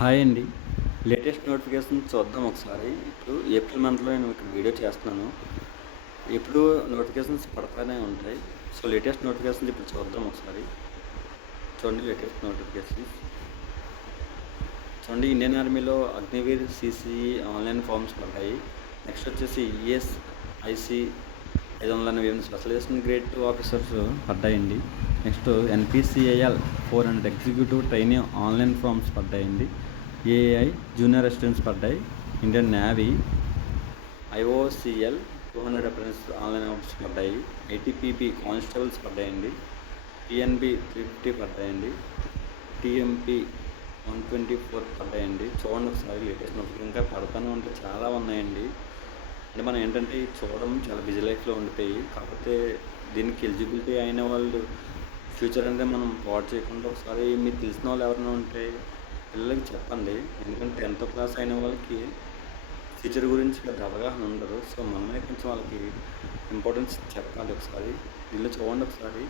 Hi అండి. Latest notification చూద్దాం ఒకసారి. ఇప్పుడు ఏప్రిల్ మంత్లో నేను ఇక్కడ వీడియో చేస్తున్నాను. ఎప్పుడు నోటిఫికేషన్స్ పడతానే ఉంటాయి. సో లేటెస్ట్ నోటిఫికేషన్స్ ఇప్పుడు చూద్దాం ఒకసారి. చూడండి లేటెస్ట్ నోటిఫికేషన్స్. చూడండి, ఇండియన్ ఆర్మీలో అగ్నివీర్ సిసిఈ ఆన్లైన్ ఫామ్స్ పడ్డాయి. నెక్స్ట్ వచ్చేసి ఈఎస్ఐసి 580 స్పెషలైజేషన్ గ్రేడ్ 2 ఆఫీసర్స్ పడ్డాయండి. Next NPCIL 400 executive trainee online forms పడ్డాయండి. ఏఐ జూనియర్ అసిస్టెంట్స్ పడ్డాయి. Indian navy IOCL 200 apprentice online forms పడ్డాయి. ఐటీపీపీ కానిస్టేబుల్స్ పడ్డాయండి. టిఎన్బి 350 పడ్డాయండి. టిఎంపి 124 పడ్డాయండి. చూడండి ఒకసారి లేటెస్ట్ నోటిఫికేషన్ ఇంకా పడతానే ఉంటే చాలా ఉన్నాయండి. అంటే మనం ఏంటంటే చూడడం చాలా బిజీ లైఫ్లో ఉండిపోయి, కాకపోతే దీనికి ఎలిజిబిలిటీ అయిన వాళ్ళు ఫ్యూచర్ అంటే మనం పాడు చేయకుండా ఒకసారి మీకు తెలిసిన వాళ్ళు ఎవరైనా ఉంటే పిల్లలకి చెప్పండి. ఎందుకంటే 10th క్లాస్ అయిన వాళ్ళకి ఫ్యూచర్ గురించి పెద్ద అవగాహన ఉండదు. సో మనమే కొంచెం వాళ్ళకి ఇంపార్టెన్స్ చెప్పాలి. ఒకసారి వీళ్ళు చూడండి ఒకసారి.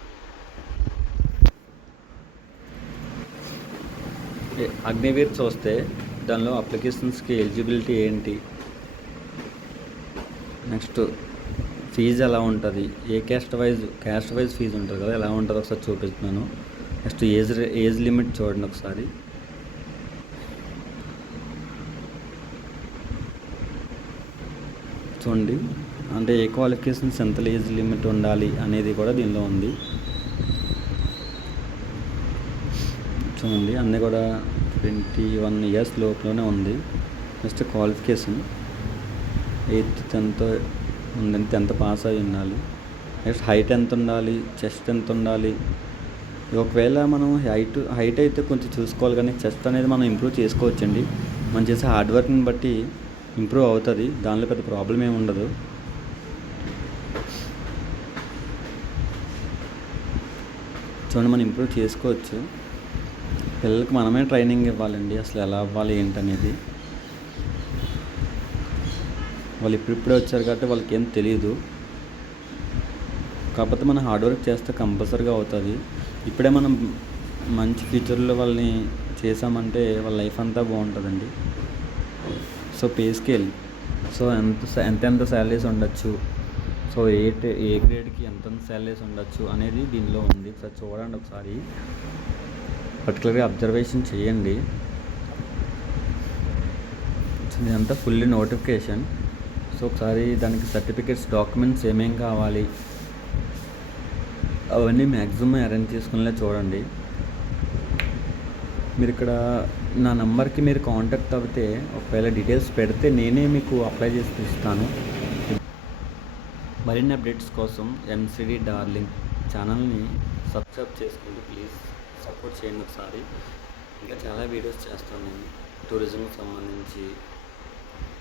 అగ్నివీర్ చూస్తే దానిలో అప్లికేషన్స్కి ఎలిజిబిలిటీ ఏంటి, నెక్స్ట్ ఫీజు ఎలా ఉంటుంది, ఏ క్యాస్ట్ వైజ్ ఫీజు ఉంటుంది కదా, ఎలా ఉంటుందో ఒకసారి చూపిస్తున్నాను. నెక్స్ట్ ఏజ్ లిమిట్ చూడండి ఒకసారి. చూడండి, అంటే ఏ క్వాలిఫికేషన్స్ ఎంత ఏజ్ లిమిట్ ఉండాలి అనేది కూడా దీనిలో ఉంది. చూడండి, అన్నీ కూడా 21 ఇయర్స్ లోపలనే ఉంది. నెక్స్ట్ క్వాలిఫికేషన్ 8th 10th ఉందండి, 10th పాస్ అయి ఉండాలి. నెక్స్ట్ హైట్ ఎంత ఉండాలి, చెస్ట్ ఎంత ఉండాలి. ఒకవేళ మనం హైట్ అయితే కొంచెం చూసుకోవాలి, కానీ చెస్ట్ అనేది మనం ఇంప్రూవ్ చేసుకోవచ్చండి. మనం చేసే హార్డ్ వర్క్ని బట్టి ఇంప్రూవ్ అవుతుంది, దానిలో పెద్ద ప్రాబ్లం ఏమి ఉండదు. చూడండి, మనం ఇంప్రూవ్ చేసుకోవచ్చు. పిల్లలకి మనమే ట్రైనింగ్ ఇవ్వాలండి, అసలు ఎలా అవ్వాలి ఏంటనేది. వాళ్ళు ఇప్పుడిప్పుడే వచ్చారు కాబట్టి వాళ్ళకి ఏం తెలియదు. కాకపోతే మనం హార్డ్ వర్క్ చేస్తే కంపల్సరీగా అవుతుంది. ఇప్పుడే మనం మంచి ఫ్యూచర్లో వాళ్ళని చేసామంటే వాళ్ళ లైఫ్ అంతా బాగుంటుందండి. సో పే స్కేల్, సో ఎంత శాలరీస్ ఉండొచ్చు, సో ఏ గ్రేడ్కి ఎంత శాలరీస్ ఉండొచ్చు అనేది దీనిలో ఉంది. ఒకసారి చూడండి ఒకసారి, పర్టికులర్గా అబ్జర్వేషన్ చేయండి. ఇదంతా ఫుల్లీ నోటిఫికేషన్. సో ఒకసారి దానికి సర్టిఫికేట్స్, డాక్యుమెంట్స్ ఏమేం కావాలి అవన్నీ మ్యాక్సిమం అరేంజ్ చేసుకునేలా చూడండి. మీరు ఇక్కడ నా నెంబర్కి మీరు కాంటాక్ట్ అవుతే ఒకవేళ డీటెయిల్స్ పెడితే నేనే మీకు అప్లై చేసి ఇస్తాను. మరిన్ని అప్డేట్స్ కోసం ఎన్సిడి డార్లింగ్ ఛానల్ని సబ్స్క్రైబ్ చేసుకోండి. ప్లీజ్ సపోర్ట్ చేయండి ఒకసారి. ఇంకా చాలా వీడియోస్ చేస్తాను నేను, టూరిజంకి సంబంధించి,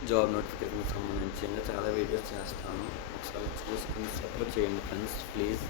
జాబ్ నోటిఫికేషన్కి సంబంధించి ఇంకా చాలా వీడియోస్ చేస్తాను. ఒకసారి చూసుకుని సపోర్ట్ చేయండి ఫ్రెండ్స్, ప్లీజ్.